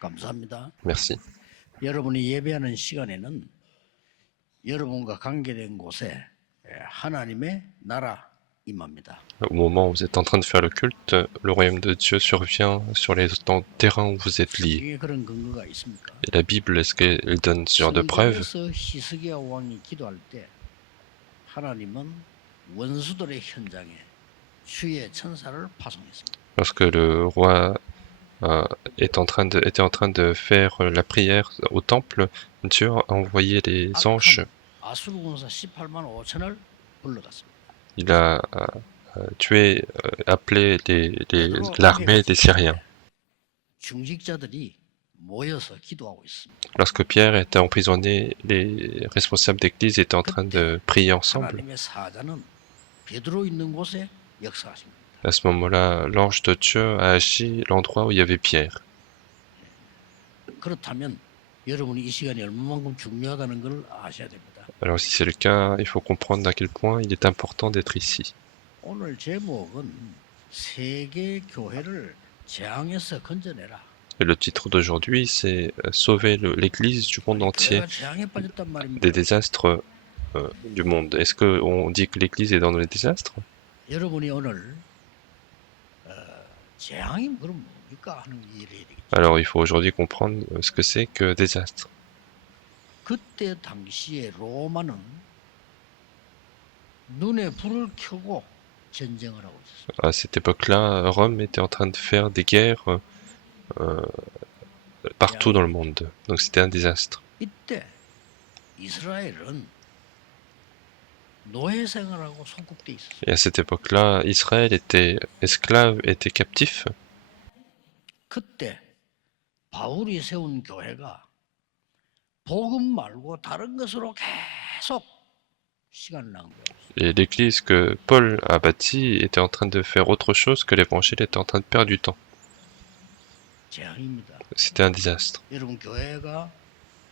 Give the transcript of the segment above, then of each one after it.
감사합니다. Merci. 여러분이 예배하는 시간에는 여러분과 관계된 곳에 하나님의 나라 임합니다. Au moment où vous êtes en train de faire le culte, le royaume de Dieu survient sur les terrains où vous êtes liés. 이게 그런 근거가 있습니까? Et la Bible, est-ce qu'elle donne ce genre de preuves? 성전에서 히스기야 왕이 기도할 때 하나님은 원수들의 현장에 주의 천사를 파송했습니다. Lorsque le roi était en train de faire la prière au temple, Dieu a envoyé les anges. 아수르 군사 18만 5천을 불러갔습니다. Il a tué, appelé l'armée des Syriens. 중직자들이 모여서 기도하고 있습니다. Lorsque Pierre était emprisonné, les responsables d'église étaient en train de prier ensemble. 하나님의 사자는 베드로 있는 곳에 역사하십니다. À ce moment-là, l'ange de Dieu a agi l'endroit où il y avait Pierre. 그렇다면 여러분이 이 시간이 얼마만큼 중요하다는 걸 아셔야 됩니다. Alors si c'est le cas, il faut comprendre à quel point il est important d'être ici. 오늘 제목은 세계 교회를 재앙에서 건져내라. Et le titre d'aujourd'hui, c'est sauver l'église du monde entier 교회가 재앙에 빠졌단 말입니다. des désastres du monde. Est-ce qu'on dit que l'église est dans les désastres? 여러분이 오늘 재앙이 그럼 뭡니까 하는 이해를 해야 되겠죠. Alors il faut aujourd'hui comprendre ce que c'est que désastre. 그때 당시에 로마는 눈에 불을 켜고 전쟁을 하고 있었어요. À cette époque-là, Rome était en train de faire des guerres partout dans le monde. Donc c'était un désastre. 이때 이스라엘은 노예 생활하고 속국돼 있었어요. Et à cette époque-là, Israël était esclave, était captif. 그때 바울이 세운 교회가 복음 말고 다른 것으로 계속 시간을 낭비하고 있어요. Et l'église que Paul a bâtie était en train de faire autre chose que l'évangile était en train de perdre du temps. 재앙입니다. C'était un désastre. 여러분 교회가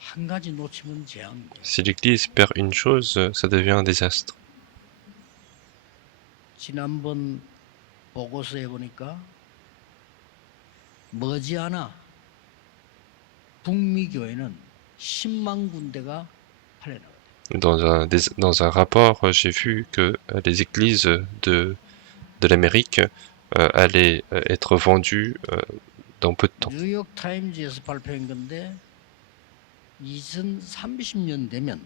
한 가지 놓치면 재앙입니다. Si l'église perd une chose, ça devient un désastre. 지난번 보고서에 보니까 머지않아 북미 교회는 10만 군데가 팔려나가요. Dans un rapport, j'ai vu que les églises de l'Amérique allaient être vendues dans peu de temps. 뉴욕 타임즈에서 발표한 건데 2030년 되면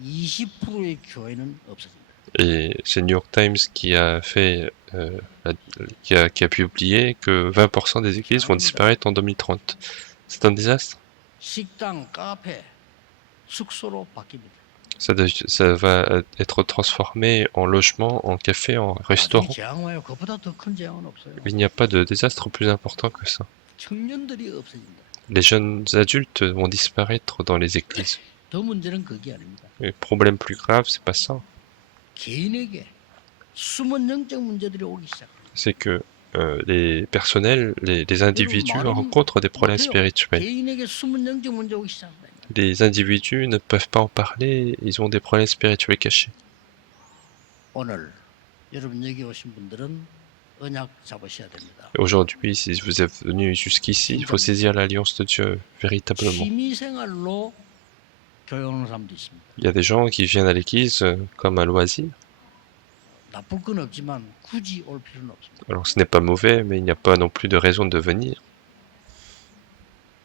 20%의 교회는 없어진다. Et c'est New York Times qui a fait, qui a publié que 20% des églises vont disparaître en 2030. C'est un désastre. 식당, 카페, 숙소로 바뀝니다. Ça va être transformé en logement, en café, en restaurant. 재앙 와요. 그보다 더 큰 재앙은 없어요. Il n'y a pas de désastre plus important que ça. 청년들이 없어진다. Les jeunes adultes vont disparaître dans les églises. 더 문제는 그게 아닙니다. Le problème plus grave, c'est pas ça. 개인에게 숨은 영적 문제들이 오기 시작합니다. C'est que les personnels, les individus rencontrent des problèmes spirituels. 개인에게 숨은 영적 문제 오기 시작합니다. Les individus ne peuvent pas en parler, ils ont des problèmes spirituels cachés. 오늘 여러분 여기 오신 분들은 언약 잡으셔야 됩니다. Aujourd'hui, si vous êtes venu jusqu'ici, il faut saisir l'alliance de Dieu véritablement. 취미 생활로 교회 오는 사람도 있습니다. Il y a des gens qui viennent à l'église comme un loisir. 나쁠 건 없지만 굳이 올 필요는 없습니다. Alors ce n'est pas mauvais, mais il n'y a pas non plus de raison de venir.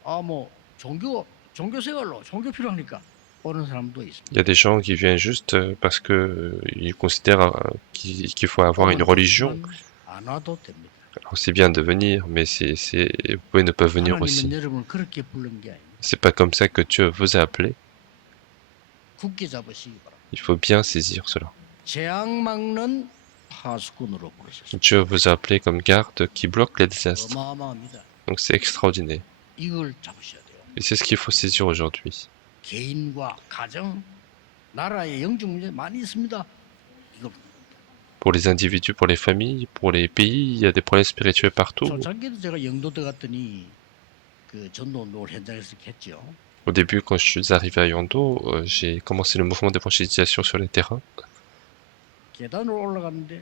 뭐 종교 생활로 종교 필요하니까 오는 사람도 있습니다. Il y a des gens qui viennent juste parce que ils considèrent qu'il faut avoir une religion. 안 와도 됩니다. Alors c'est bien de venir, mais vous pouvez ne pas venir aussi. 하나님은 여러분을 그렇게 부른 게 아닙니다. C'est pas comme ça que Dieu vous a appelé. 굳게 잡으시기 바랍니다. Il faut bien saisir cela. 재앙 막는 파수꾼으로 부르셨습니다. Dieu vous a appelé comme garde qui bloque les désastres. 어마어마합니다. Donc c'est extraordinaire. 이걸 잡으셔야 돼요. Et c'est ce qu'il faut saisir aujourd'hui. 개인과 가정, 나라의 영적 문제 많이 있습니다. 이거 Pour les individus, pour les familles, pour les pays, il y a des problèmes spirituels partout. 초창기에도 제가 영도 들어갔더니 그 전도 운동을 현장에서 했죠. Au début, quand je suis arrivé à Yando, j'ai commencé le mouvement d'évangélisation sur les terrains. 계단으로 올라가는데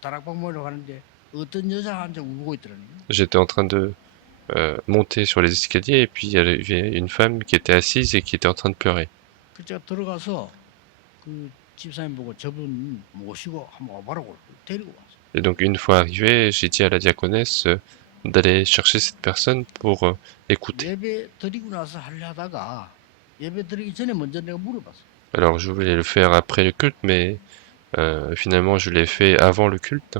다락방 모이러 가는데 어떤 여자가 앉아 울고 있더라고요. J'étais en train de monter sur les escaliers et puis il y avait une femme qui était assise et qui était en train de pleurer. 그 제가 들어가서 그 집사님 보고 저분 모시고 한번 와보라고 데리고 왔어요. Et donc une fois arrivé, j'ai dit à la diaconesse d'aller chercher cette personne pour écouter. 예배 드리고 나서 하려다가 예배 드리기 전에 먼저 내가 물어봤어요. Alors je voulais le faire après le culte, mais finalement je l'ai fait avant le culte.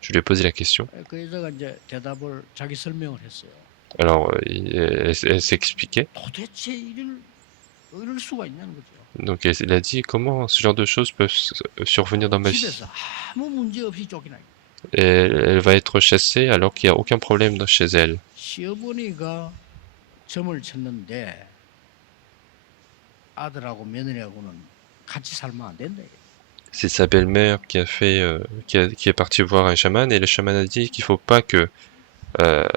Je lui ai posé la question. 그 여자가 이제 대답을 자기 설명을 했어요. Alors elle s'expliquait. 도대체 이럴 수가 있냐는 거죠. Donc elle a dit comment ce genre de choses peuvent survenir dans ma vie. 집에서 아무 문제 없이 쫓겨나. Et elle va être chassée alors qu'il n'y a aucun problème chez elle. 시어머니가 점을 쳤는데 아들하고 며느리하고는 같이 살면 안 된다. C'est sa belle-mère qui a fait, qui est partie voir un chaman et le chaman a dit qu'il faut pas que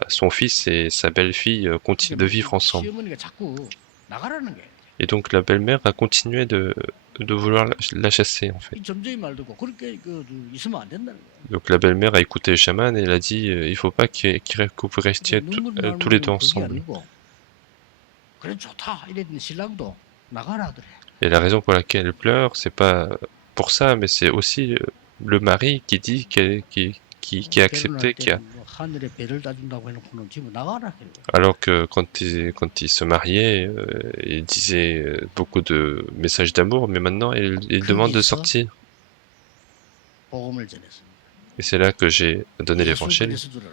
son fils et sa belle-fille continuent de vivre ensemble. 시어머니가 자꾸 나가라는 게. Et donc la belle-mère a continué de vouloir la chasser en fait. 점쟁이 말 듣고 그렇게 있으면 안 된다는 거예요. Donc la belle-mère a écouté le chaman et elle a dit il faut pas que vous restiez tous les deux ensemble. 그래 좋다 이랬더니 신랑도 나가라 하더래. Et la raison pour laquelle elle pleure, c'est pas pour ça, mais c'est aussi le mari qui dit qui a accepté, qui a... 하늘에 배를 따준다고 해놓고는 집에 나가라. Alors que quand il se mariait, il disait beaucoup de messages d'amour, mais maintenant il demande de sortir. 복음을 전했습니다. Et c'est là que j'ai donné 예수 l'évangile. 그리스도를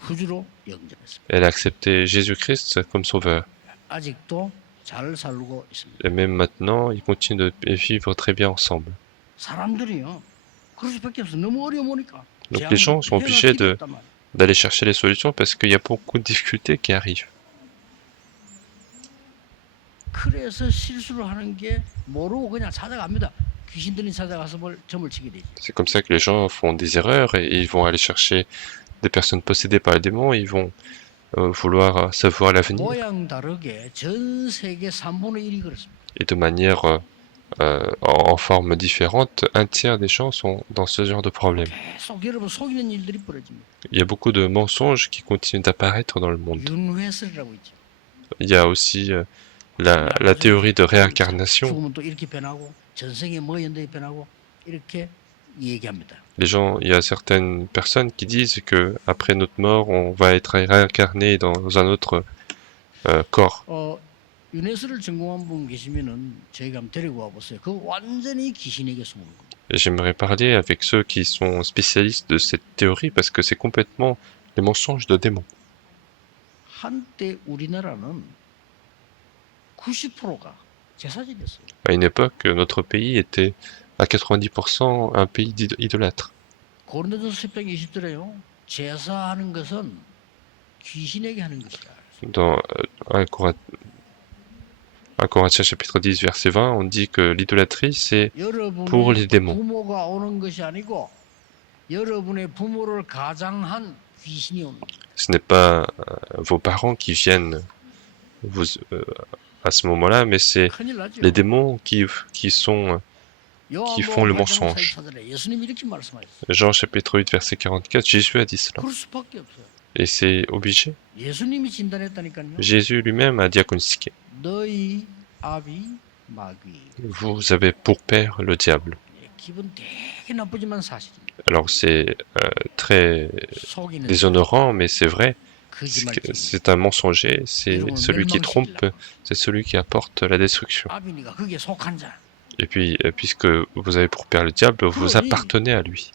구주로 영접했습니다. Elle a accepté Jésus-Christ comme sauveur. 아직도 잘 살고 있습니다. Et même maintenant, ils continuent de vivre très bien ensemble. 사람들이요. 그럴 수밖에 없어. 너무 어려우니까. Donc les gens sont obligés d'aller chercher les solutions parce qu'il y a beaucoup de difficultés qui arrivent. 그래서 실수를 하는 게 모르고 그냥 찾아갑니다. 귀신들이 찾아가서 점을 치게 되지. C'est comme ça que les gens font des erreurs et ils vont aller chercher des personnes possédées par les démons, ils vont vouloir savoir l'avenir. 모양 다르게 전 세계 3분의 1이 그렇습니다. Et de manière en forme différente, un tiers des gens sont dans ce genre de problème. 계속 여러분 속이는 일들이 벌어집니다. Il y a beaucoup de mensonges qui continuent d'apparaître dans le monde. 윤회설이라고 있죠. Il y a aussi la théorie de réincarnation. 죽으면 또 이렇게 변하고 전생에 뭐 연대에 변하고 이렇게 얘기합니다. Les gens, il y a certaines personnes qui disent que après notre mort, on va être réincarné dans un autre corps. 윤회설을 전공한 분 계시면은 저희가 한번 데리고 와보세요. 그 완전히 귀신에게 속는 겁니다. J'aimerais parler avec ceux qui sont spécialistes de cette théorie parce que c'est complètement les mensonges de démons. 한때 우리나라는 90%가 제사지였어요. À une époque, notre pays était à 90% un pays idolâtre. 고린도전서 10장 20절에요. 제사하는 것은 귀신에게 하는 것이다. Dans 1 Corinthiens chapitre 10 verset 20, on dit que l'idolâtrie c'est pour les démons. 부모가 오는 것이 아니고 여러분의 부모를 가장한 귀신이 오는 거예요. Ce n'est pas vos parents qui viennent à ce moment-là, mais c'est 큰일 나죠. les démons qui font le mensonge. 예수님이 이렇게 말씀하셨어요. Jean chapitre 8 verset 44, Jésus a dit cela. 그럴 수밖에 없어요. Et c'est obligé. 예수님이 진단했다니까요. Jésus lui-même a diagnostiqué. 너희 아비 마귀. Vous avez pour père le diable. 기분 되게 나쁘지만 사실입니다. Alors c'est très déshonorant, mais c'est vrai. C'est un mensonger, c'est celui qui trompe, c'est celui qui apporte la destruction. 아비니가 그게 속한 자. Et puis, puisque vous avez pour père le diable, vous appartenez à lui.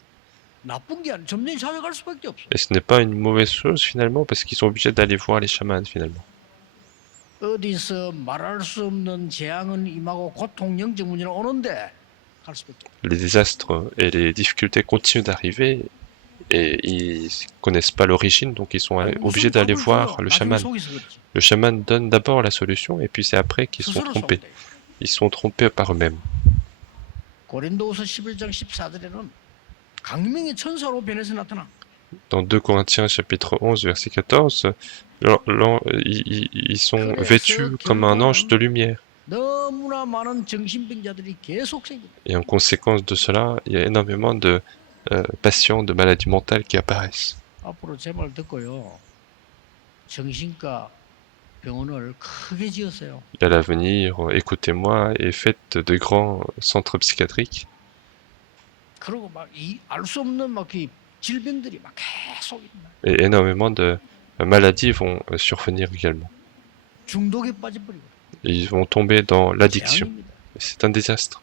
나쁜 게 아니라 점쟁이 사회 갈 수밖에 없어. Et ce n'est pas une mauvaise chose finalement, parce qu'ils sont obligés d'aller voir les chamans finalement. 어디서 말할 수 없는 재앙은 임하고 고통 영적 문제는 오는데 갈 수밖에 없어. Les désastres et les difficultés continuent d'arriver et ils connaissent pas l'origine, donc ils sont obligés d'aller voir le chaman. Le chaman donne d'abord la solution et puis c'est après qu'ils sont trompés. Ils sont trompés par eux-mêmes. 고린도후서 11장 14절에는 강림의 천사로 변해서 나타나. Dans 2 Corinthiens chapitre 11 verset 14, ils sont vêtus comme un ange de lumière. 너무나 많은 정신병자들이 계속 생깁니다. Et en conséquence de cela, il y a énormément de patients de maladies mentales qui apparaissent. 앞으로 제 말 듣고요. 정신과 병원을 크게 지었어요. Et à l'avenir, écoutez-moi et faites de grands centres psychiatriques. 그리고 막 이 알 수 없는 막 그 질병들이 막 계속 있나. Et énormément de maladies vont survenir également. 중독에 빠져버리고 Et ils vont tomber dans l'addiction. 재앙입니다. C'est un désastre.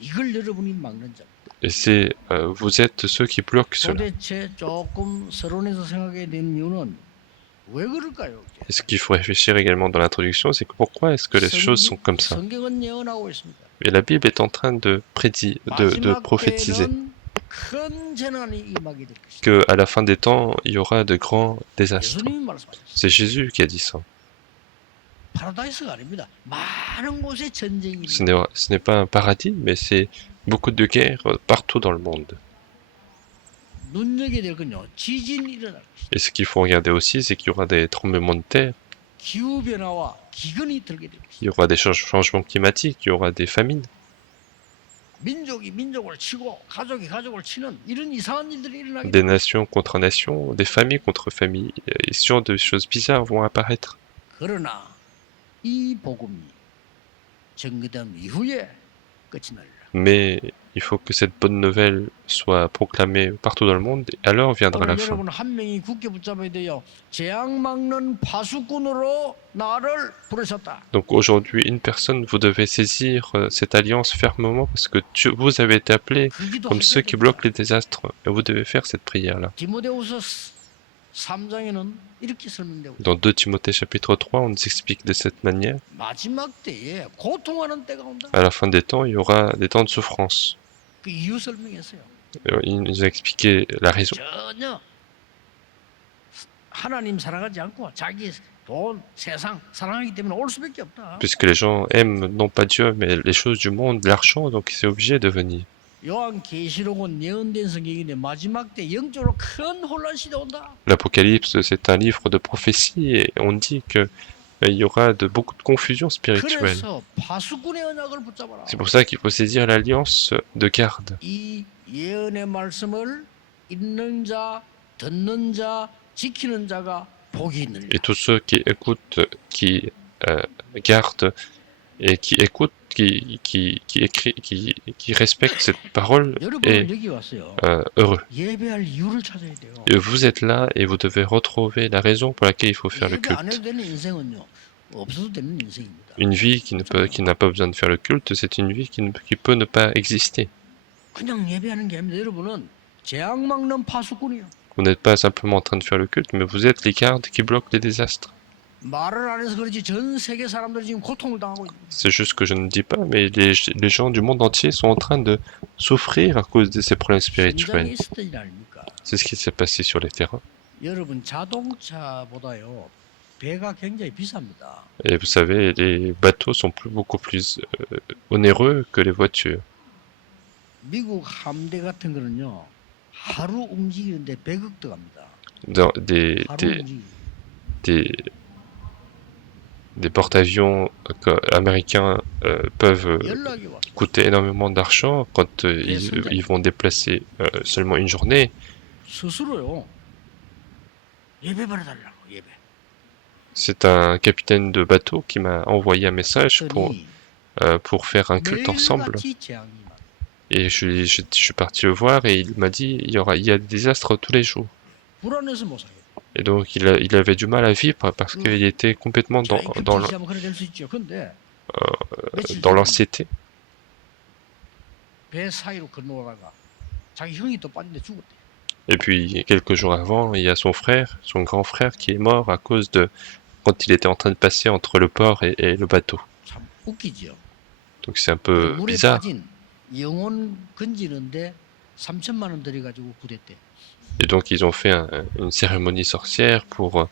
이걸 여러분이 막는 자. Et c'est vous êtes ceux qui bloquent cela. 도대체 조금 서론에서 생각해야 되는 이유는 왜 그럴까요? Et ce qu'il faut réfléchir également dans l'introduction, c'est que pourquoi est-ce que les choses sont comme ça? 성경은 예언하고 있습니다. Et la Bible est en train de prophétiser 때에는 큰 재난이 임하게 될 것이다. que à la fin des temps, il y aura de grands désastres. 예수님이 말씀하셨어요. C'est Jésus qui a dit ça. 파라다이스가 아닙니다. 많은 곳에 전쟁이 Ce n'est pas un paradis, mais c'est beaucoup de guerres partout dans le monde. 눈여겨야 될 건요. 지진이 일어날 것이다. Et ce qu'il faut regarder aussi, c'est qu'il y aura des tremblements de terre, 기후 변화와 기근이 들게 될 il y 것이다. aura des changements climatiques, il y aura des famines. 민족이 민족을 치고 가족이 가족을 치는 이런 이상한 일들이 일어나게 Des 될 nations contre nations, des familles contre familles, et ce genre de choses bizarres vont apparaître. 그러나 이 복음이 전개된 이후에 끝이 날리라. Mais il faut que cette bonne nouvelle soit proclamée partout dans le monde, et alors viendra la 오늘 fin. 여러분 한 명이 굳게 붙잡아야 돼요. 재앙 막는 파수꾼으로 나를 부르셨다. Donc aujourd'hui, une personne, vous devez saisir cette alliance fermement parce que vous avez été appelé 그 기도 comme ceux qui bloquent les désastres. Et vous devez faire cette prière-là. 디모데후서 3장에는 이렇게 설명되고 있어요. Dans 2 Timothée chapitre 3, on nous explique de cette manière. 마지막 때에 고통하는 때가 온다. À la fin des temps, il y aura des temps de souffrance. 그 이유 설명했어요. Il nous a expliqué la raison. 전혀 하나님 사랑하지 않고 자기 돈, 세상 사랑하기 때문에 올 수밖에 없다. Puisque les gens aiment non pas Dieu, mais les choses du monde, l'argent, donc c'est obligé de venir. 요한 계시록은 예언된 성경인데 마지막 때 영적으로 큰 혼란 시대 온다. L'Apocalypse, c'est un livre de prophétie et on dit que il y aura beaucoup de confusion spirituelle. 그래서 파수꾼의 언약을 붙잡아라. C'est pour ça qu'il faut saisir l'alliance de garde. 이 예언의 말씀을 읽는 자, 듣는 자, 지키는 자가 복이 있느니라. Et tous ceux qui écoutent, qui gardent et qui écoutent, qui respectent cette parole 여러분은 est 여기 왔어요. heureux. 예배할 이유를 찾아야 돼요. Et vous êtes là et vous devez retrouver la raison pour laquelle il faut faire le 예배 안 culte. 해도 되는 인생은요. 없어도 되는 인생입니다. Une vie qui n'a pas besoin de faire le culte, c'est une vie qui peut ne pas exister. 그냥 예배하는 게 아닙니다. 여러분은 재앙 막는 파수꾼이요. Vous n'êtes pas simplement en train de faire le culte, mais vous êtes les gardes qui bloquent les désastres. 말을 안 해서 그렇지 전 세계 사람들이 지금 고통을 당하고 있습니다. C'est juste que je ne dis pas, mais les gens du monde entier sont en train de souffrir à cause de ces problèmes 현장에 spirituels. 있었던 일 아닙니까? C'est ce qui s'est passé sur les terrains. 여러분 자동차보다요 배가 굉장히 비쌉니다. Et vous savez, les bateaux sont beaucoup plus onéreux que les voitures. 미국 함대 같은 거는요 하루 움직이는데 100억 들어갑니다. Dans 하루 움직이. des porte-avions américains peuvent 연락이 와. coûter énormément d'argent quand ils vont déplacer seulement une journée. 스스로요 예배 받아달라고 예배. C'est un capitaine de bateau qui m'a envoyé un message pour faire un culte ensemble. 매일같이 재앙이 막. Et je suis parti le voir et il m'a dit il y a des désastres tous les jours. 불안해서 못 살아요. Et donc il avait du mal à vivre parce qu'il était complètement dans l'anxiété. 배 사이로 건너가다가 자기 형이 또 빠진데 죽었대. Et puis quelques jours avant, il y a son frère, son grand frère qui est mort à cause de quand il était en train de passer entre le port et le bateau. 참 웃기죠. Donc c'est un peu 물에 bizarre. 빠진 영혼 건지는데 3천만 원 들여가지고 구됐대. Et donc ils ont fait une cérémonie sorcière pour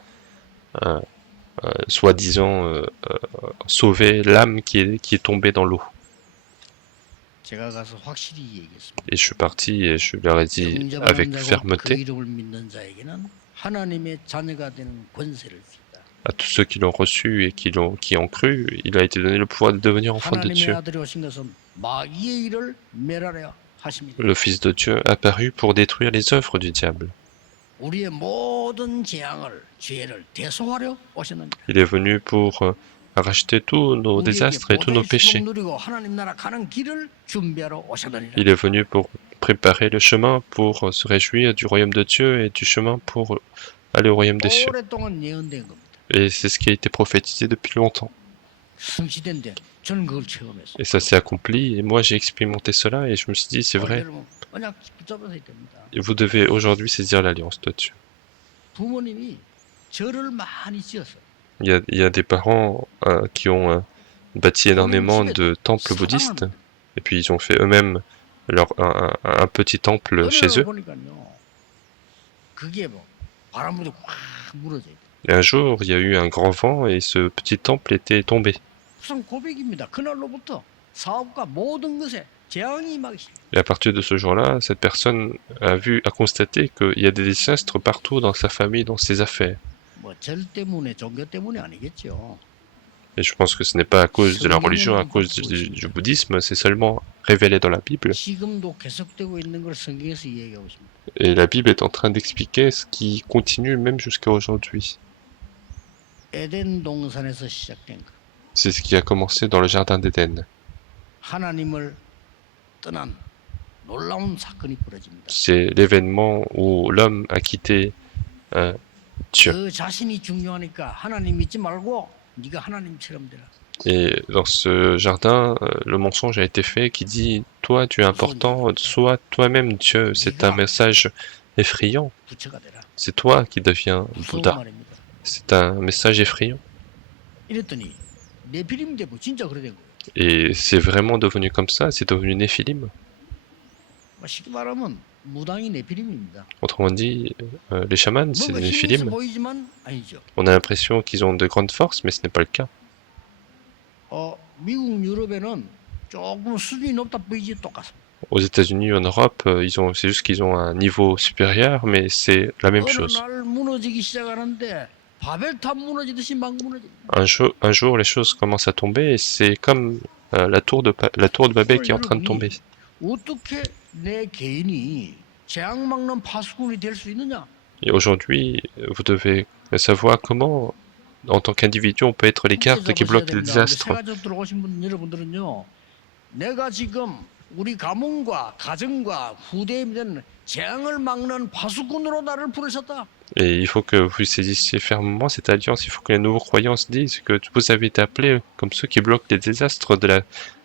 soi-disant sauver l'âme qui est tombée dans l'eau. 제가 가서 확실히 얘기했습니다. Et je suis parti et je leur ai dit avec 그 fermeté 이름을 믿는 자에게는 하나님의 자녀가 되는 권세를 줬다. à tous ceux qui l'ont reçu et qui ont cru, il a été donné le pouvoir de devenir enfant de 하나님의 Dieu. 아들이 오신 것은 마귀의 일을 멸하려 하십니다. Le Fils de Dieu apparu pour détruire les œuvres du diable. 우리의 모든 재앙을 죄를 대속하려 오셨느니라. Il est venu pour racheter tous nos 우리에게 désastres et tous nos 보좌의 péchés. 축복 누리고 하나님 나라 가는 길을 준비하러 오셨느니라. Il est venu pour préparer le chemin, pour se réjouir du royaume de Dieu et du chemin pour aller au royaume des cieux. 오랫동안 예언된 겁니다. Et c'est ce qui a été prophétisé depuis longtemps. 성취된데 저는 그걸 체험했어요. Et ça s'est accompli, et moi j'ai expérimenté cela, et je me suis dit, c'est vrai, 여러분 언약 붙잡아야 됩니다. et vous devez aujourd'hui saisir l'alliance de Dieu. 부모님이 절을 많이 지었어요. Il y a des parents qui ont bâti énormément de temples bouddhistes, et puis ils ont fait eux-mêmes un petit temple chez eux. 보니까요. 그게 뭐 바람 불고 확 무너져요. Et un jour, il y a eu un grand vent, et ce petit temple était tombé. 우선 고백입니다. 그날로부터 사업과 모든 것에 재앙이 임하기 시작해요. Et à partir de ce jour-là, cette personne a constaté qu'il y a des désastres partout dans sa famille, dans ses affaires. 절 때문에 종교 때문에 아니겠죠. Et je pense que ce n'est pas à cause de la religion, à cause du bouddhisme, c'est seulement révélé dans la Bible. 지금도 계속되고 있는 걸 성경에서 이야기하고 있습니다. Et la Bible est en train d'expliquer ce qui continue même jusqu'à aujourd'hui. 에덴 동산에서 시작된 거. C'est ce qui a commencé dans le jardin d'Éden. 하나님을 떠난 놀라운 사건이 벌어집니다. C'est l'événement où l'homme a quitté Dieu. 그 자신이 중요하니까 하나님 믿지 말고 네가 하나님처럼 되라. Et dans ce jardin, le mensonge a été fait qui dit « Toi, tu es important, sois toi-même Dieu ». C'est un message effrayant. 부처가 되라. C'est toi qui deviens 무서운 Bouddha. 말입니다. C'est un message effrayant. 이랬더니 네피림 되고 진짜 그래 된 거예요. Et c'est vraiment devenu comme ça, c'est devenu Néphilim. 쉽게 말하면 무당이 네피림입니다. Autrement dit, les chamans, c'est 뭔가 des 힘이 있어 Néphilim. 보이지만 아니죠. On a l'impression qu'ils ont de grandes forces, mais ce n'est pas le cas. 미국 유럽에는 조금 수준이 높다 보이지 똑같습니다. Aux États-Unis, en Europe, c'est juste qu'ils ont un niveau supérieur, mais c'est la même chose. 어느 날 무너지기 시작하는데 바벨탑 무너지듯이 막 무너집니다. Un jour, les choses commencent à tomber, et c'est comme la tour de Babel qui est en train de tomber. 어떻게 내 개인이 재앙 막는 파수꾼이 될 수 있느냐? Et aujourd'hui, vous devez savoir comment, en tant qu'individu, on peut être les cartes qui bloquent les désastres. 세가족 들어오신 분 여러분들은요, 내가 지금 우리 가문과 가정과 후대에 있는 재앙을 막는 파수꾼으로 나를 부르셨다. Et il faut que vous saisissiez fermement cette alliance. Il faut que les nouveaux croyants se disent que vous avez été appelés comme ceux qui bloquent les désastres de la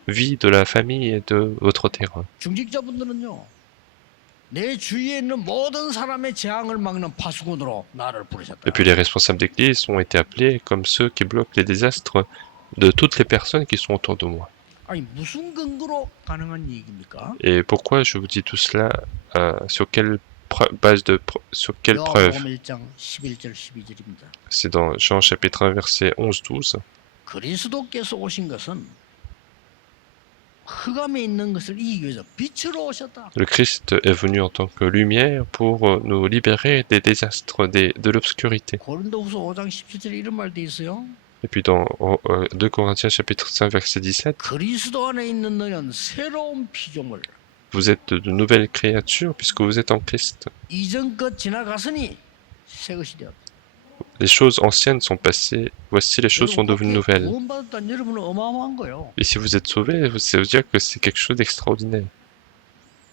vie, de la famille et de votre terrain. 중직자분들은요, 내 주위에 있는 모든 사람의 재앙을 막는 파수꾼으로 나를 부르셨다. Et puis les responsables d'église ont été appelés comme ceux qui bloquent les désastres de toutes les personnes qui sont autour de moi. 아니 무슨 근거로 가능한 얘기입니까? Et pourquoi je vous dis tout cela? Sur quelle sur quelle preuve? 요한복음 1장 11절 12절입니다. C'est dans Jean chapitre 1 verset 11-12. 그리스도께서 오신 것은 흑암에 있는 것을 이기기 위해서 빛으로 오셨다. Le Christ est venu en tant que lumière pour nous libérer des désastres, de l'obscurité. 고린도후서 5장 17절에 이런 말도 있어요. Et puis dans 2 Corinthiens chapitre 5 verset 17, 그리스도 안에 있는 너는 새로운 피조물. vous êtes de nouvelles créatures puisque vous êtes en Christ. 이전 것 지나갔으니 새 것이 되었다. Les choses anciennes sont passées, voici les choses sont devenues nouvelles. 구원받았다는 여러분은 어마어마한 거예요. Et si vous êtes sauvés, ça veut dire que c'est quelque chose d'extraordinaire.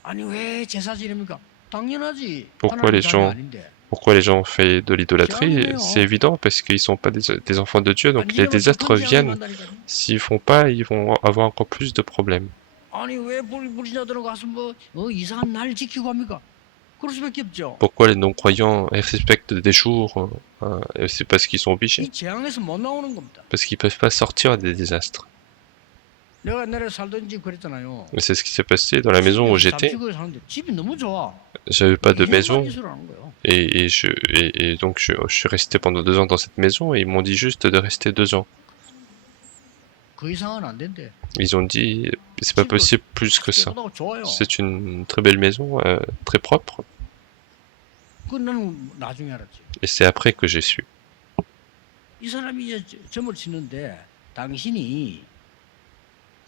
아니 왜 제사 지냅니까? 당연하지. Pourquoi les 하나님 자녀 gens 아닌데. Pourquoi les gens ont fait de l'idolâtrie? C'est évident parce qu'ils ne sont pas des enfants de Dieu, donc les désastres viennent. S'ils ne font pas, ils vont avoir encore plus de problèmes. 아니 왜 불신자들은 가서 뭐 이상한 날 지키고 합니까? 그럴 수밖에 없죠. Pourquoi les non-croyants respectent des jours? C'est parce qu'ils sont obligés. 이 재앙에서 못 나오는 겁니다. Parce qu'ils ne peuvent pas sortir des désastres. 내가 옛날에 살던 집 그랬잖아요. Et c'est ce qui s'est passé dans la maison où j'étais. 잠시구에 사는데 집이 너무 좋아. J'avais pas de maison. 이사를 하는 거예요. Et donc je suis resté pendant 2 ans dans cette maison et ils m'ont dit juste de rester 2 ans. 그 이상은 안 된대. Ils ont dit c'est pas possible plus que ça. 깨끗하고 좋아요. C'est une très belle maison, très propre. 그건 나는 나중에 알았지. Et c'est après que j'ai su. 이 사람이 이제 점을 치는데 당신이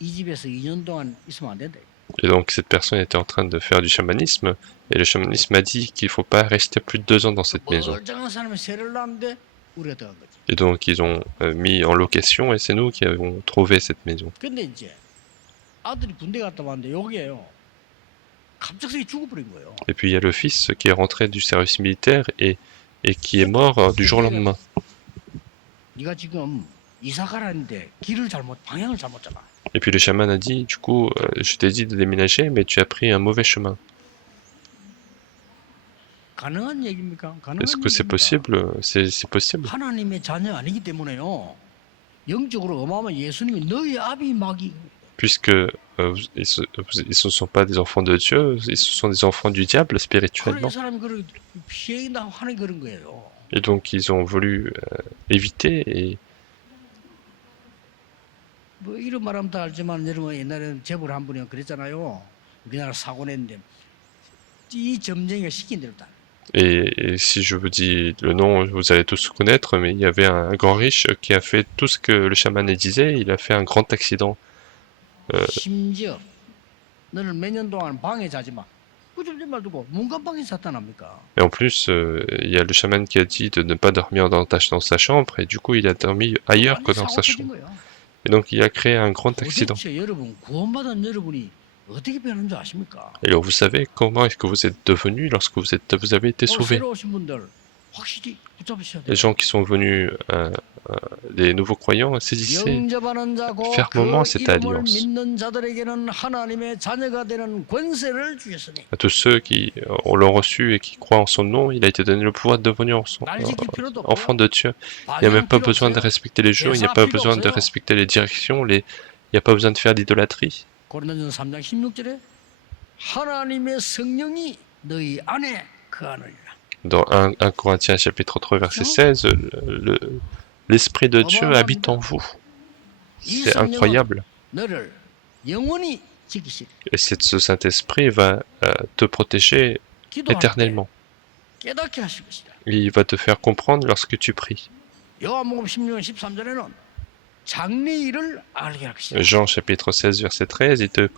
이 집에서 2년 동안 있으면 안 된다. Et donc cette personne était en train de faire du chamanisme, et le chamanisme a dit qu'il ne faut pas rester plus de 2 ans dans cette maison. 멀쩡한 사람이 세를 놨는데 우리가 들어간 거지. Et donc ils ont mis en location, et c'est nous qui avons trouvé cette maison. 근데 이제 아들이 군대 갔다 왔는데 여기에요. 갑작스레 죽어버린 거예요. Et puis il y a le fils qui est rentré du service militaire et qui est mort du jour au lendemain. 네가 지금 이사 가라는데 길을 방향을 잘못 잡아. Et puis le chaman a dit, du coup, je t'ai dit de déménager, mais tu as pris un mauvais chemin. 가능한 얘기입니까? Est-ce 가능한 que c'est 얘기입니다. possible? C'est possible. 하나님의 자녀 아니기 때문에요. 영적으로 어마어마한 예수님이 너희 아비 마귀. Puisque ils ne sont pas des enfants de Dieu, ils sont des enfants du diable 그래 spirituellement. 이 사람이 그런 피해나 하는 그런 거예요. Et donc ils ont voulu éviter. Et 뭐 이런 말하면 다 알지만 여러분 옛날에는 재벌 한 분이 그랬잖아요. 우리나라 사고 냈는데 이 점쟁이가 시킨 대로 다. Et si je vous dis le nom, vous allez tous connaître, mais il y avait un grand riche qui a fait tout ce que le chaman disait, il a fait un grand accident. 심지어 너는 몇 년 동안 방에 자지 마. 그좀 말두고 문간방에서 나타납니까? Et en plus, il y a le chaman qui a dit de ne pas dormir dans sa chambre, et du coup il a dormi ailleurs que dans sa chambre. Et donc il a créé un grand accident. 도대체 여러분 구원받은 여러분이 어떻게 변한 줄 아십니까? Et alors vous savez comment est-ce que vous êtes devenu lorsque vous avez été sauvé? 새로 오신 분들 확실히 붙잡으셔야 돼요. Les gens qui sont venus, les nouveaux croyants, saisissez 영접하는 자고 fermement 그 cette 이름을 alliance. 믿는 자들에게는 하나님의 자녀가 되는 권세를 주셨으니 À tous ceux qui l'ont reçu et qui croient en son nom, il a été donné le pouvoir de devenir 날 지킬 필요도 enfant 없고요. de Dieu. Il n'y a même pas besoin de respecter les jours, il n'y a pas besoin de respecter les directions, il n'y a pas besoin de faire d'idolâtrie. 고린도전서 3장 16절에 하나님의 성령이 너희 안에 거하느니라. Dans 1 Corinthiens chapitre 3 verset 16, l'Esprit de Dieu habite en vous. C'est incroyable. 너를 영원히 지키시리. Et ce Saint-Esprit va te protéger éternellement. 깨닫게 하실 것이다. Il va te faire comprendre lorsque tu pries. 요한복음 16장 13절에는 장래일을 알게 할 것이다. Jean chapitre 16 verset 13, il te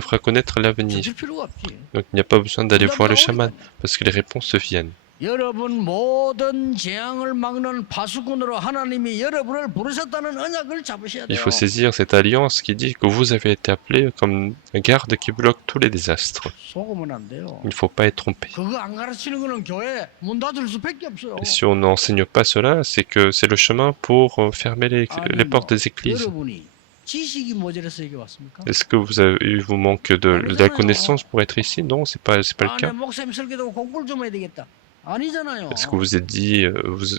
fera connaître l'avenir. 줄 필요가 없지. Donc il n'y a pas besoin d'aller voir le chaman, parce que les réponses se viennent. 여러분 모든 재앙을 막는 파수꾼으로 하나님이 여러분을 부르셨다는 언약을 잡으셔야 Il 돼요. faut saisir cette alliance qui dit que vous avez été appelé comme un garde qui bloque tous les désastres. 속으면 안 돼요. Il ne faut pas être trompé. 그거 안 가르치는 거는 교회 문 닫을 수밖에 없어요. Et si on n'enseigne pas cela, c'est que c'est le chemin pour fermer les portes des églises. 여러분이 지식이 모자라서 여기 왔습니까? Est-ce que il vous manque de la connaissance pour être ici? Non, c'est pas le cas. 목사님 설교도 공부를 좀 해야 되겠다. 아니잖아요. Est-ce que vous êtes dit,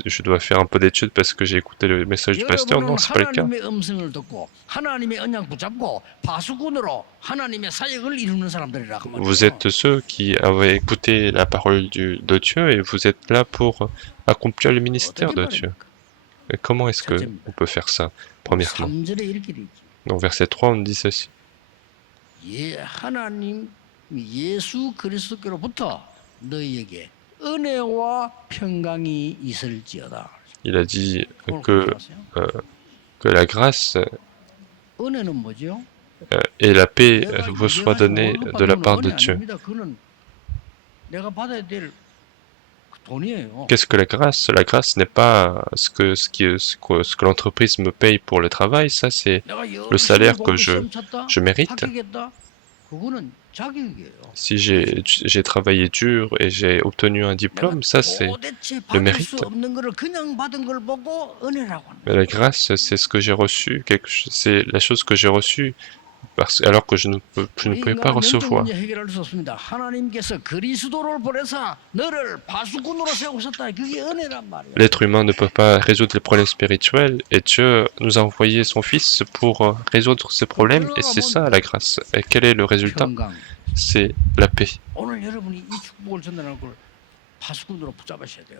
je dois faire un peu d'études parce que j'ai écouté le message du pasteur? Non, c'est pas le cas. 하나님의 음성을 듣고 하나님의 언약 붙잡고 파수꾼으로 하나님의 사역을 이루는 사람들이라. Vous êtes ceux qui avaient écouté la parole de Dieu et vous êtes là pour accomplir le ministère de Dieu. Et comment est-ce qu'on peut faire ça? Premièrement, 3절에 이렇게 돼 있지. dans verset 3, on dit ceci. 하나님 예수 그리스도께로부터 너희에게 은혜와 평강이 있을지어다. Il a dit que la grâce 은혜는 뭐죠? et la paix vous soient données de la part de Dieu. 그는 내가 받아야 될 돈이에요. Qu'est-ce que la grâce? La grâce n'est pas ce que l'entreprise me paye pour le travail, ça c'est le salaire que je mérite. 그거는 자격이에요. Si j'ai travaillé dur et j'ai obtenu un diplôme, ça c'est le mérite. Mais la grâce, c'est ce que j'ai reçu, c'est la chose que j'ai reçue alors que je ne pouvais pas recevoir. L'être humain ne peut pas résoudre les problèmes spirituels et Dieu nous a envoyé son Fils pour résoudre ces problèmes et c'est ça la grâce. Et quel est le résultat? C'est la paix.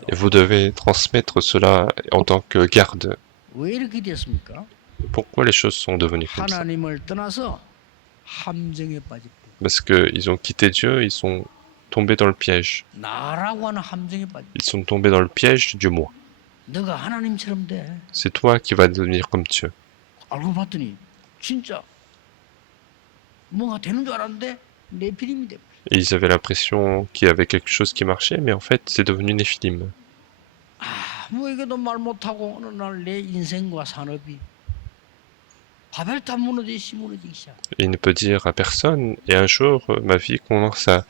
Et vous devez transmettre cela en tant que garde. Pourquoi les choses sont devenues comme ça? Parce qu'ils ont quitté Dieu, ils sont tombés dans le piège. Ils sont tombés dans le piège du moi. C'est toi qui vas devenir comme Dieu. 뭐가 되는 줄 알았는데 네피림이 돼. Et ils avaient l'impression qu'il y avait quelque chose qui marchait, mais en fait, c'est devenu Néphilim. 아무에게도 말 못하고 어느 날 내 인생과 산업이 바벨탑 무너지기 시작. Il ne peut dire à personne, et un jour, ma vie commence à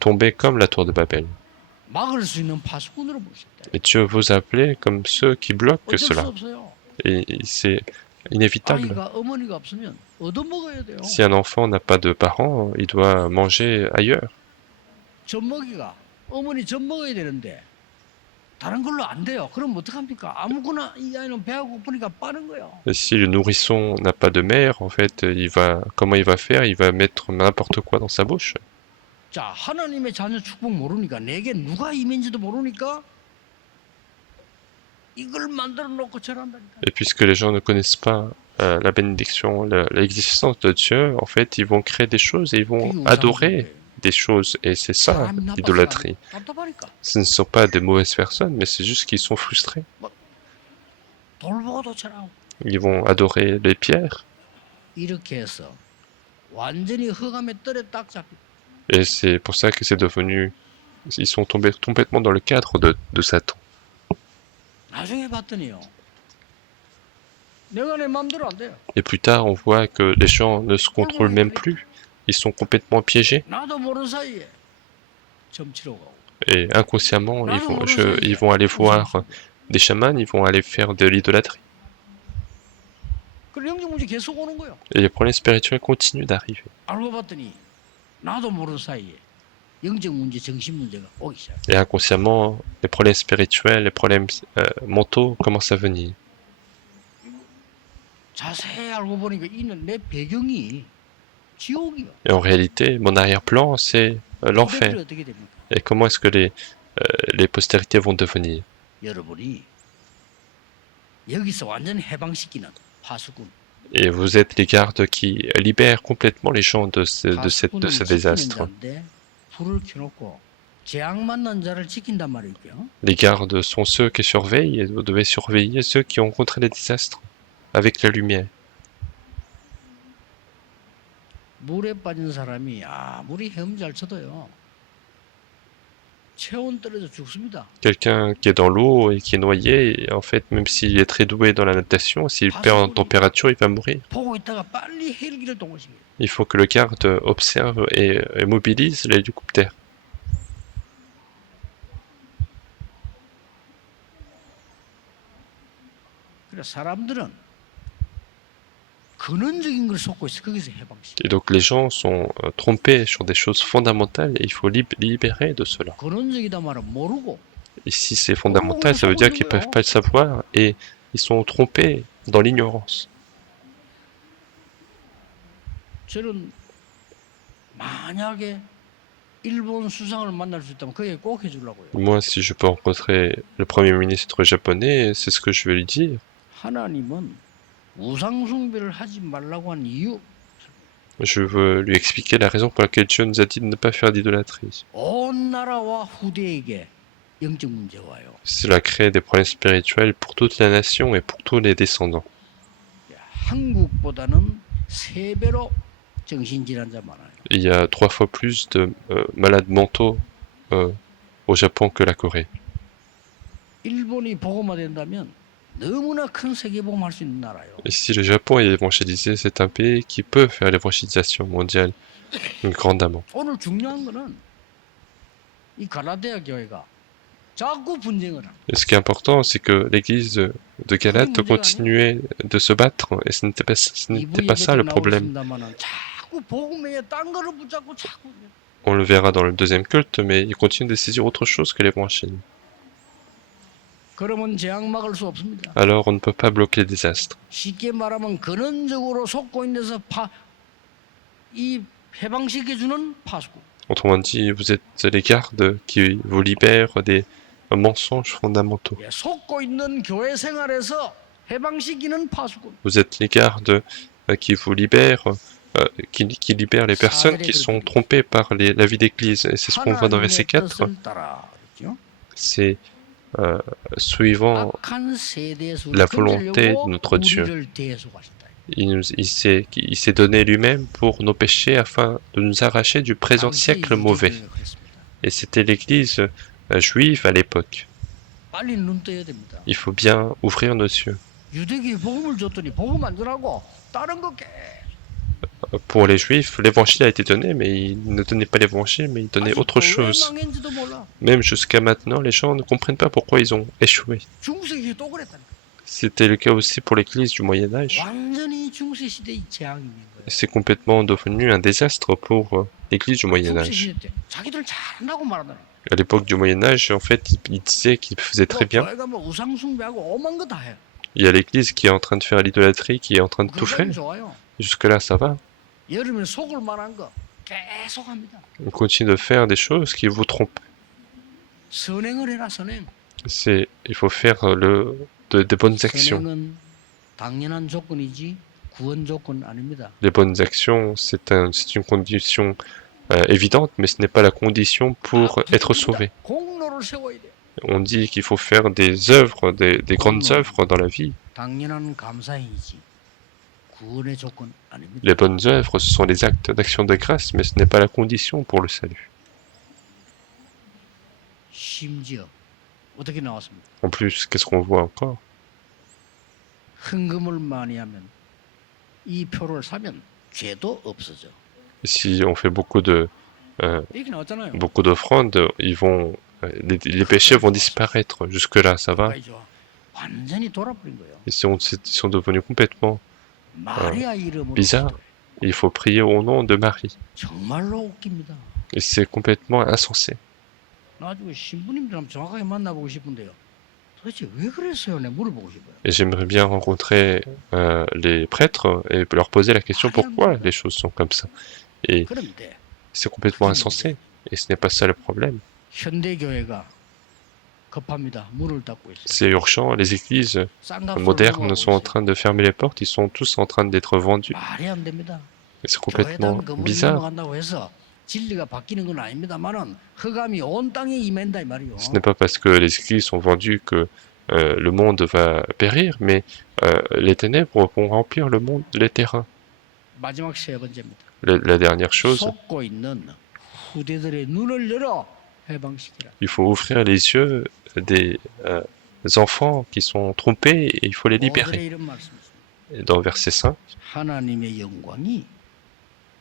tomber comme la tour de Babel. 막을 수 있는 파수꾼으로 보셨다. Et Dieu vous appelait comme ceux qui bloquent 어쩔 수 cela. 없어요. Et c'est inévitable. 아이가 어머니가 없으면 얻어먹어야 돼요. Si un enfant n'a pas de parents, il doit manger ailleurs. 젖먹이가 어머니 젖먹어야 되는데 다른 걸로 안 돼요. 그럼 어떡합니까? 아무거나 이 아이는 배가 고프니까 빠는 거예요. Et si le nourrisson n'a pas de mère, en fait, comment il va faire? Il va mettre n'importe quoi dans sa bouche. 자, 하나님의 자녀 축복 모르니까 내게 누가 임인지도 모르니까 이걸 만들어 놓고 절한다니까. Et puisque les gens ne connaissent pas la bénédiction, l'existence de Dieu, en fait, ils vont créer des choses et ils vont adorer des choses. Et c'est ça, l'idolâtrie. 답답하니까. Ce ne sont pas des mauvaises personnes, mais c'est juste qu'ils sont frustrés. 돌보고도 절하고. Ils vont adorer les pierres. 이렇게 해서 완전히 흑암의 뜰에 딱 잡히. Et c'est pour ça que c'est devenu... Ils sont tombés complètement dans le cadre de Satan. 나중에 봤더니요. 내가 내 마음대로 안 돼요. Et plus tard, on voit que les gens ne se contrôlent même plus. Ils sont complètement piégés. 나도 모르는 사이에 점치러 가고. Et inconsciemment, ils vont aller voir des chamans, ils vont aller faire de l'idolâtrie. 그 영적 문제 계속 오는 거예요. Et les problèmes spirituels continuent d'arriver. 알고 봤더니 나도 모르는 사이에 영적 문제, 정신 문제가 오기 시작. Et inconsciemment, les problèmes spirituels, les problèmes mentaux commencent à venir. 자세히 알고 보니까 이는 내 배경이 지옥이야. Et en réalité, mon arrière-plan, c'est l'enfer. 어떻게 됩니까? Et comment est-ce que les postérités vont devenir? 여러분이 여기서 완전 해방시키는 파수꾼. Et vous êtes les gardes qui libèrent complètement les gens de ce désastre. 불을 켜놓고 재앙 만난 자를 지킨단 말이죠. Les gardes sont ceux qui surveillent et vous devez surveiller ceux qui ont rencontré les désastres avec la lumière. 물에 빠진 사람이 물이 헤엄 잘 쳐도요. 체온 떨어져 죽습니다. Quelqu'un qui est dans l'eau et qui est noyé, en fait, même s'il est très doué dans la natation, s'il perd en température, il va mourir. 보고 있다가 빨리 헬기를 동원시켜요. Il faut que le garde observe et mobilise l'hélicoptère. 그래서 사람들은 근원적인 걸 속고 있어. 거기서 해방시켜. Et donc les gens sont trompés sur des choses fondamentales et il faut libérer de cela. 근원적이다 말은 모르고. Et si c'est fondamental, ça veut dire qu'ils ne peuvent pas le savoir et ils sont trompés dans l'ignorance. 저는 만약에 일본 수상을 만날 수 있다면 그게 꼭 해주려고요. Moi, si je peux rencontrer le premier ministre japonais, c'est ce que je vais lui dire. 하나님은 우상 숭배를 하지 말라고 한 이유. Je veux lui expliquer la raison pour laquelle Dieu nous a dit de ne pas faire d'idolâtrie. 온 나라와 후대에게 영적 문제 와요. Cela crée des problèmes spirituels pour toute la nation et pour tous les descendants. 한국보다는 3배로 정신질환자 많아요. Il y a 3 fois plus de malades mentaux au Japon que la Corée. 일본이 복음화된다면 너무나 큰 세계복음할 수 있는 나라예요. Et si le Japon est évangélisé, c'est un pays qui peut faire l'évangélisation mondiale grandement. 오늘 중요한 거는 이 갈라디아 교회가 자꾸 분쟁을 합니다. Et ce qui est important, c'est que l'église de Galate continuait de se battre, et ce n'était pas ça le problème. 자꾸 복음에 딴 거를 붙잡고 자꾸. On le verra dans le deuxième culte, mais il continue de saisir autre chose que l'évangile. 그러면 재앙 막을 수 없습니다. Alors on ne peut pas bloquer les désastres. 쉽게 말하면 근원적으로 속고 있는 데서 이 해방시켜주는 파수꾼. Autrement dit, vous êtes les gardes qui vous libèrent des mensonges fondamentaux. 속고 있는 교회 생활에서 해방시키는 파수꾼. Vous êtes les gardes qui vous libèrent, qui libèrent les personnes qui sont trompées par la vie d'église. Et c'est ce qu'on voit dans verset 4. C'est suivant la volonté de notre Dieu. il s'est donné lui-même pour nos péchés afin de nous arracher du présent 당시의 siècle mauvais. 유대교회가 그랬습니다. Et c'était l'église juive à l'époque. 빨리 눈 떠야 됩니다. Il faut bien ouvrir nos yeux. 유대교회 복음을 줬더니 복음 안 전하고 다른 거 Pour les juifs, l'évangile a été donné, mais ils ne donnaient pas l'évangile, mais ils donnaient autre 왜 chose. 망했는지도 몰라. Même jusqu'à maintenant, les gens ne comprennent pas pourquoi ils ont échoué. 중세기 또 그랬다니까. C'était le cas aussi pour l'église du Moyen-Âge. 완전히 중세 시대의 재앙인 거예요. C'est complètement devenu un désastre pour l'église du 중세 Moyen-Âge. 시대 때 자기들 잘한다고 말하더니 À l'époque du Moyen-Âge, en fait, ils disaient qu'ils faisaient très bien. 교회가 뭐 우상 숭배하고 오만 거 다 해. Il y a l'église qui est en train de faire l'idolâtrie, qui est en train de tout faire. 그건 좋아요. Jusque-là, ça va. 여러분이 속을 만한 거 계속 합니다. On continue de faire des choses qui vous trompent. 선행을 해라 선행. Il faut faire des bonnes actions. 선행은 당연한 조건이지 구원 조건 아닙니다. Les bonnes actions, c'est une condition évidente, mais ce n'est pas la condition pour être sauvé. 공로를 세워야 돼. On dit qu'il faut faire des œuvres, des grandes œuvres dans la vie. 당연한 감사이지 구원의 조건 아닙니다. Les bonnes œuvres, ce sont les actes d'action de grâce, mais ce n'est pas la condition pour le salut. 심지어 어떻게 나왔습니까? En plus, qu'est-ce qu'on voit encore? 헌금을 많이 하면 이 표를 사면 죄도 없어져. Si on fait 이렇게 나왔잖아요. beaucoup d'offrandes, les péchés vont disparaître. Jusque-là, ça va. 완전히 돌아버린 거예요. Ils sont devenus complètement 마리아 이름으로 bizarres. Il faut prier au nom de Marie. 정말로 웃깁니다. Et c'est complètement insensé. 나중에 신부님들하고 정확하게 만나보고 싶은데요. 도대체 왜 그랬어요? 내 물어보고 싶어요. Et j'aimerais bien rencontrer les prêtres et leur poser la question pourquoi les choses sont comme ça. Et 그런데 c'est complètement insensé. Et ce n'est pas ça le problème. 현대교회가 급합니다. 문을 닫고 있어요. C'est urgent. Les églises modernes sont en train de fermer les portes. Ils sont tous en train d'être vendus. 말이 안 됩니다. Et c'est complètement 교회당 건물이 bizarre. 넘어간다고 해서 진리가 바뀌는 건 아닙니다만은 흑암이 온 땅에 임한다 이 말이요. Ce n'est pas parce que les églises sont vendues que le monde va périr, mais les ténèbres vont remplir le monde, les terrains. 마지막 세 번째입니다. La dernière chose, 속고 있는 후대들의 눈을 열어 해방시키라. il faut ouvrir les yeux des enfants qui sont trompés et il faut les libérer. 모델의 이런 말씀이십니다. Et dans verset 5, 하나님의 영광이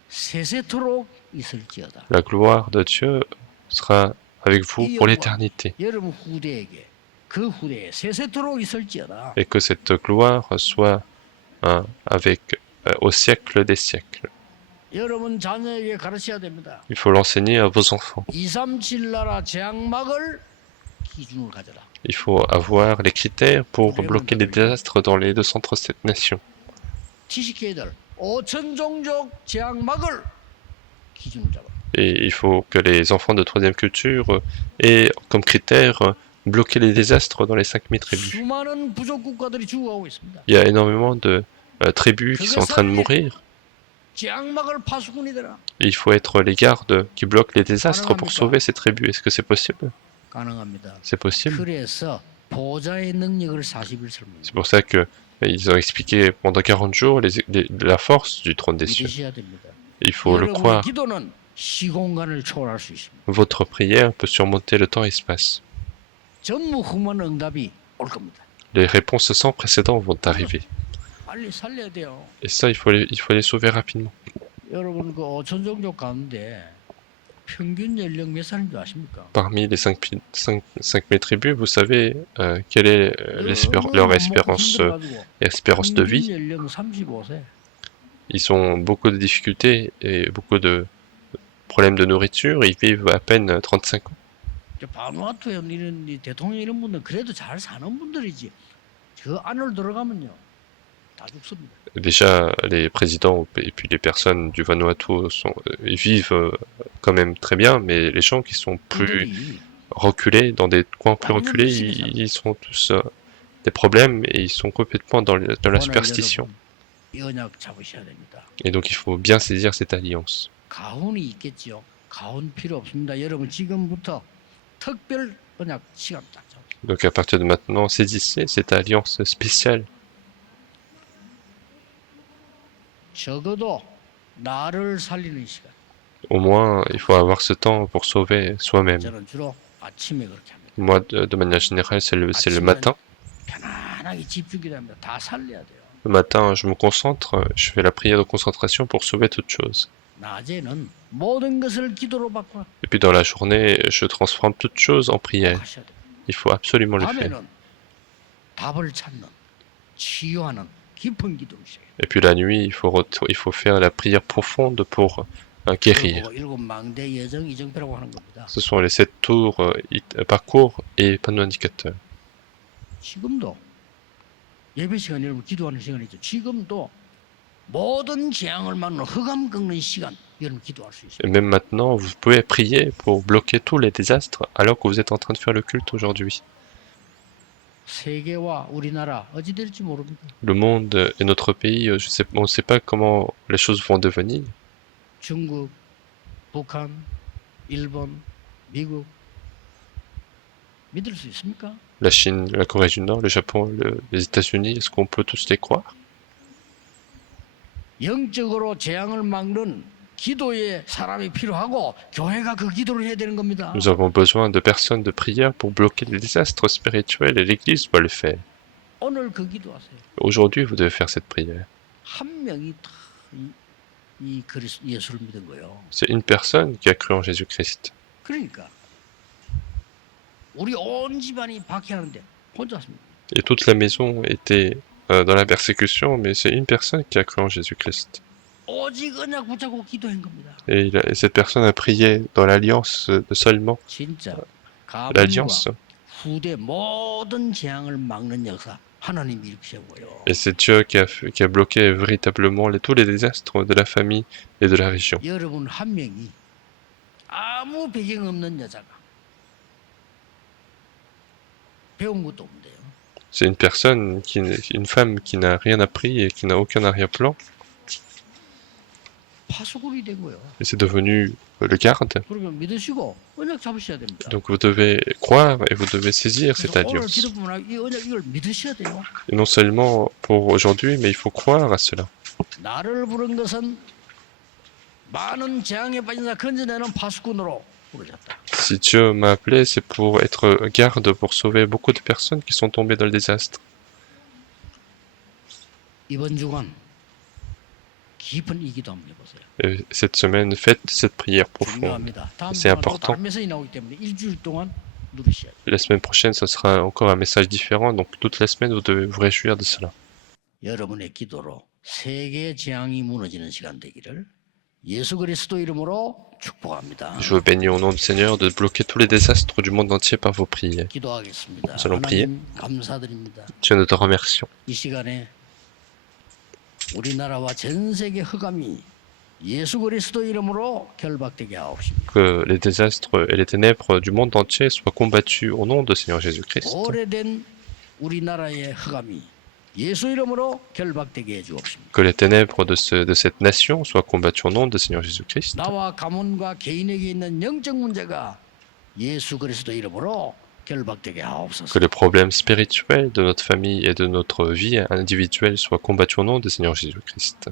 세세토록 있을지어다. la gloire de Dieu sera avec vous pour l'éternité. 여러분 후대에게 그 후대에 세세토록 있을지어다. Et que cette gloire soit au siècle des siècles. 여러분 자녀에게 가르쳐야 됩니다. Il faut l'enseigner à vos enfants. 237 나라 재앙막을 기준으로 가져라. Il faut avoir les critères pour bloquer les désastres dans les 237 nations. 티시케이들 5천 종족 재앙막을 기준으로 잡아. Et il faut que les enfants de troisième culture aient comme critère bloquer les désastres dans les 5000 tribus. 수많은 부족 국가들이 죽어가고 있습니다. Il y a énormément de tribus qui sont en train de mourir. 재앙막을 파수꾼이 되라. Et il faut être les gardes qui bloquent les désastres pour sauver ces tribus. Est-ce que c'est possible? 가능합니다. C'est possible. 그래서 보좌의 능력을 40일 설명. C'est pour ça que ils ont expliqué pendant 40 jours la force du trône des cieux. 믿으셔야 됩니다. Il faut le 여러분의 croire. 기도는 시공간을 초월할 수 있습니다. Votre prière peut surmonter le temps et l'espace. 전무후무한 응답이 올 겁니다. Les réponses sans précédent vont arriver. 빨리 살려야 돼요. Et ça, il faut les sauver rapidement. 여러분 그 5천 종족 가운데 평균 연령 몇 살인 줄 아십니까? Parmi les 5000 tribus, vous savez quelle est leur espérance de vie. 평균 연령 35세. Ils ont beaucoup de difficultés et beaucoup de problèmes de nourriture. Ils vivent à peine 35 ans. 바누아투에 이런 대통령 이런 분들 그래도 잘 사는 분들이지. 저 안으로 들어가면요 다 죽습니다. Déjà, les présidents et puis les personnes du Vanuatu ils vivent quand même très bien, mais les gens qui sont plus reculés, dans des coins plus reculés, ils sont tous des problèmes et ils sont complètement dans la superstition. 이 언약 잡으셔야 됩니다. Et donc il faut bien saisir cette alliance. 가훈이 있겠죠. 가훈 필요 없습니다. 여러분 지금부터 특별 언약 시간 딱 잡으세요. Donc à partir de maintenant, saisissez cette alliance spéciale. 적어도 나를 살리는 시간. Au moins, il faut avoir ce temps pour sauver soi-même. 저는 주로 아침에 그렇게 합니다. Moi, de manière générale, c'est le matin. 편안하게 집중기도합니다. 다 살려야 돼요. Le matin, je me concentre, je fais la prière de concentration pour sauver toute chose. 낮에는 모든 것을 기도로 바꿔 Et puis dans la journée, je transforme toute chose en prière. 하셔야 돼요. Il faut absolument le faire. 밤에는 답을 찾는 치유하는 깊은 기도를 시작해요. Et puis la nuit, il faut faire la prière profonde pour guérir. 그리고 일곱 망대 예정 이정표라고 하는 겁니다. Ce sont les 7 tours, parcours et panneaux indicateurs. 지금도 예배 시간 여러분 기도하는 시간이죠. 지금도 모든 재앙을 막는 흑암 꺾는 시간 여러분 기도할 수 있어요. Et même maintenant, vous pouvez prier pour bloquer tous les désastres alors que vous êtes en train de faire le culte aujourd'hui. 세계와 우리나라 어찌 될지 모릅니다. Le monde et notre pays, on ne sait pas comment les choses vont devenir. 중국, 북한, 일본, 미국 믿을 수 있습니까? La Chine, la Corée du Nord, le Japon, les États-Unis, est-ce qu'on peut tous les croire? 영적으로 재앙을 막는 기도의 사람이 필요하고 교회가 그 기도를 해야 되는 겁니다. Nous avons besoin de personnes de prière pour bloquer les désastres spirituels et l'Église doit le faire. 오늘 그 기도하세요. Aujourd'hui, vous devez faire cette prière. 한 명이 다 이 예수를 믿은 거예요. C'est une personne qui a cru en Jésus-Christ. 그러니까 우리 온 집안이 박해하는데 혼자 왔습니다. Et toute la maison était dans la persécution, mais c'est une personne qui a cru en Jésus-Christ. 오직 언약 붙잡고 기도한 겁니다. Et cette personne a prié dans l'alliance de seulement 진짜 가문과 l'alliance. 후대 모든 재앙을 막는 역사 하나님이 이렇게 세워요. Et c'est Dieu qui a bloqué véritablement tous les désastres de la famille et de la région. 여러분 한 명이 아무 배경 없는 여자가 배운 것도 없는데요. C'est une femme qui n'a rien appris et qui n'a aucun arrière-plan. 파수꾼이 된 거예요. Et c'est devenu le garde. 그러면 믿으시고 언약 잡으셔야 됩니다. Donc vous devez croire et vous devez saisir cette 그래서 오늘 alliance. 기도뿐만 아니라 이 언약 이걸 믿으셔야 돼요. Et non seulement pour aujourd'hui, mais il faut croire à cela. 나를 부른 것은 많은 재앙에 빠진 자 건져내는 파수꾼으로 부르셨다. Si Dieu m'a appelé, c'est pour être garde, pour sauver beaucoup de personnes qui sont tombées dans le désastre. 이번 주간 깊은 이 기도 한번 해보세요. Et cette semaine, faites cette prière profonde. 중요합니다. 다음 C'est 주간 또 important. 다른 메시지 나오기 때문에 일주일 동안 누르셔야 돼요. La semaine prochaine, ça sera encore un message différent, donc toute la semaine, vous devez vous réjouir de cela. 여러분의 기도로 세계 재앙이 무너지는 시간 되기를 예수 그리스도 이름으로 축복합니다. Je vous bénis au nom du Seigneur de bloquer tous les désastres du monde entier par vos prières. 기도하겠습니다. Nous allons prier. 하나님 감사드립니다. Dieu, nous te remercions. 이 시간에 우리나라와 전 세계 흑암이 예수 그리스도 이름으로 결박되게 하옵시고 Que les désastres et les ténèbres du monde entier soient combattus au nom du Seigneur Jésus-Christ. 오래된 우리나라의 흑암이 예수 이름으로 결박되게 해 주옵시고 Que les ténèbres de cette nation soient combattues au nom du Seigneur Jésus-Christ. 나와 가문과 개인에게 있는 영적 문제가 예수 그리스도 이름으로 결박되게 하옵소서. Que les problèmes spirituels de notre famille et de notre vie individuelle soient combattus au nom du Seigneur Jésus-Christ.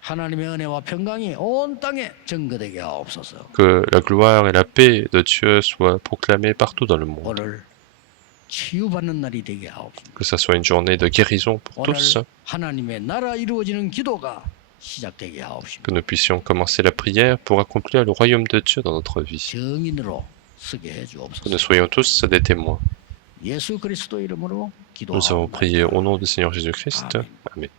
하나님의 은혜와 평강이 온 땅에 증거되게 하옵소서. Que la gloire et la paix de Dieu soient proclamées partout dans le monde. 오늘 치유받는 날이 되게 하옵소서. Que ça soit une journée de guérison pour 오늘 tous. 하나님의 나라 이루어지는 기도가 시작되게 하옵소서. Que nous puissions commencer la prière pour accomplir le royaume de Dieu dans notre vie. 증인으로 쓰게 해 Que nous 주옵소서. soyons tous des témoins. 예수 그리스도 이름으로 Nous avons 기도하옵나이다. prié au nom du Seigneur Jésus-Christ. Amen. Amen.